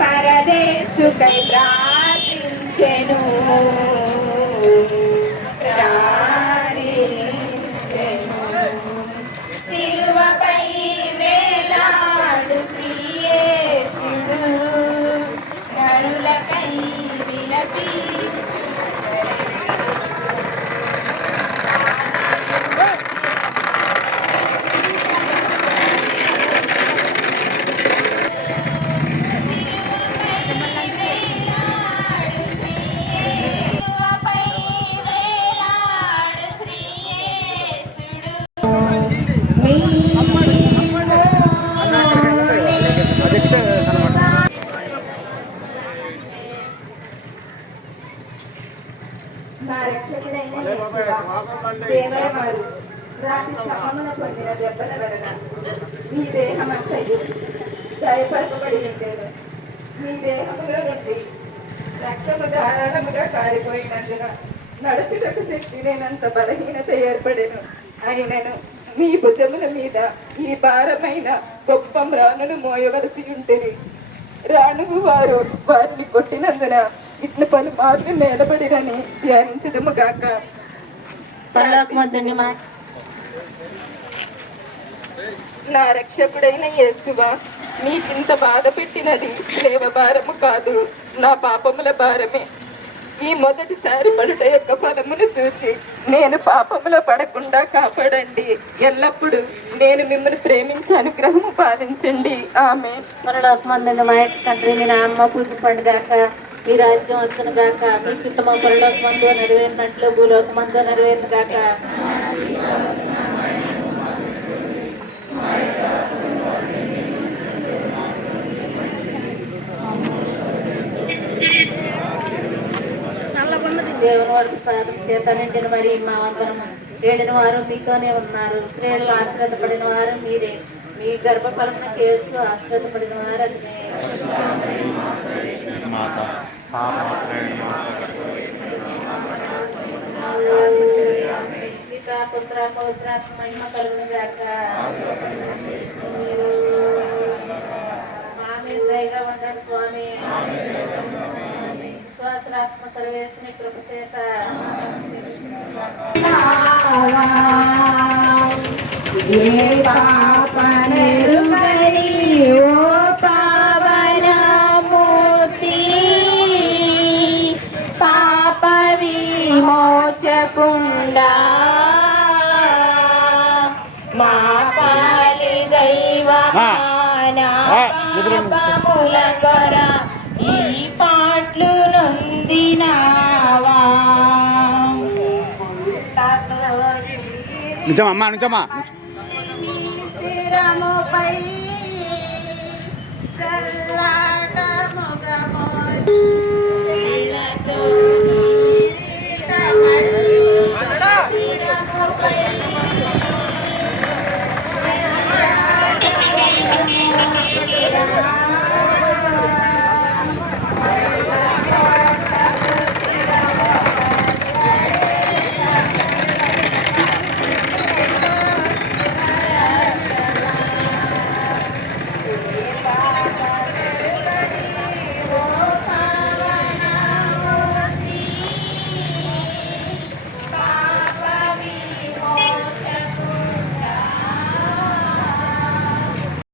పరదేశుకై ప్రార్థించెను సిలువపై వేలాడు యేసుడు నరులకై విలపి నా రక్షకుడైన దేవరవారు రాత్రి క్రమమున పొందిన దెబ్బల వలన మీ దేహమంతయు గాయపరచబడి ఉండేది. మీ దేహములో నుండి రక్తము ధారాళముగా కారిపోయినందున నడుచుటకు శక్తి లేనంత బలహీనత ఏర్పడెను. అయినను మీ భుజముల మీద ఈ భారమైన గొప్ప మ్రానును మోయవలసి ఉంటుంది. రాణువు వారు వారిని కొట్టినందున ఇట్లు పలు మార్లు నిలబడినని ధ్యానించడము గాక. నా రక్షకుడైన యేసువా, మీకింత బాధ పెట్టినది లేవ భారము కాదు, నా పాపముల భారమే. ఈ మొదటిసారి పడుట యొక్క ఫలమును చూసి నేను పాపములో పడకుండా కాపాడండి. ఎల్లప్పుడూ నేను మిమ్మల్ని ప్రేమించి అనుగ్రహము పాలించండి. ఆమె పరలోకమందున్న మా యొక్క తండ్రి, మీ నామ పూజింపబడుగాక, మీ రాజ్యం వచ్చును గాక, మీ చిత్తము పరలోకమందు నెరవేరినట్లు భూలోకమందు నెరవేరును గాక. దేవుని వరకు సాధన చేత నిండిన మరి మా వందనము. ఏడిన వారు మీతోనే ఉన్నారు, స్త్రీలు ఆశ్రదపడిన వారు మీరే, మీ గర్భఫలమున కేసు ఆశ్రదపడిన వారు అదే. పితా పుత్ర పవిత్రాత్మ మహిమ కలుగును గాక. మా మీద దయగా ఉండండి స్వామి. స్వాత్రాత్మ సర్వేశ్వని కృప చేత పాప విమోచకుండా మా పాలి దైవమానా పాపముల కొర ఈ పాటలు నొందినావా. నుంచమ్మా నుంచమ్మా. శిరముపై చల్లా